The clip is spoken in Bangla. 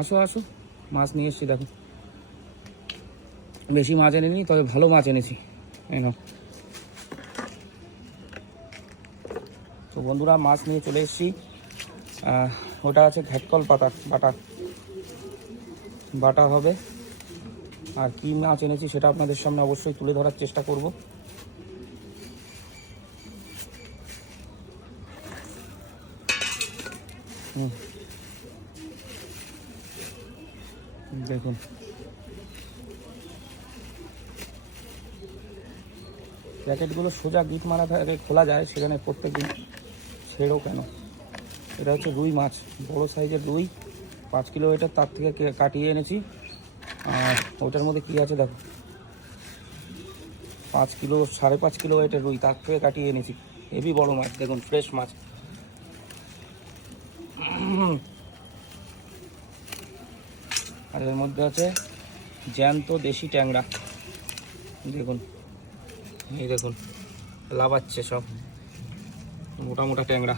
আসো আসো, মাছ নিয়ে এসেছি দেখো। বেশি মাছ এনেনি, তবে ভালো মাছ এনেছি। এই নাও। তো বন্ধুরা, মাছ নিয়ে চলে এসেছি। ওটা আছে ঘ্যাটকল পাতা বাটা, বাটা হবে। আর কী মাছ এনেছি সেটা আপনাদের সামনে অবশ্যই তুলে ধরার চেষ্টা করব। দেখুন, প্যাকেটগুলো সোজা গিট মারা থাকে, খোলা যায়, সেখানে প্রত্যেক দিন ছেড়ো কেন। এটা হচ্ছে রুই মাছ, বড় সাইজের রুই, 5 কিলো ওয়েটের, তার থেকে কাটিয়ে এনেছি। আর ওটার মধ্যে কী আছে দেখো, 5 কিলো 5.5 কিলো ওয়েটের রুই, তার থেকে কাটিয়ে এনেছি। হেভি বড় মাছ, দেখুন ফ্রেশ মাছ। আর এর মধ্যে আছে জ্যান্ত দেশি ট্যাংরা, দেখুন, এই দেখুন লাফাচ্ছে সব, মোটা মোটা ট্যাংরা।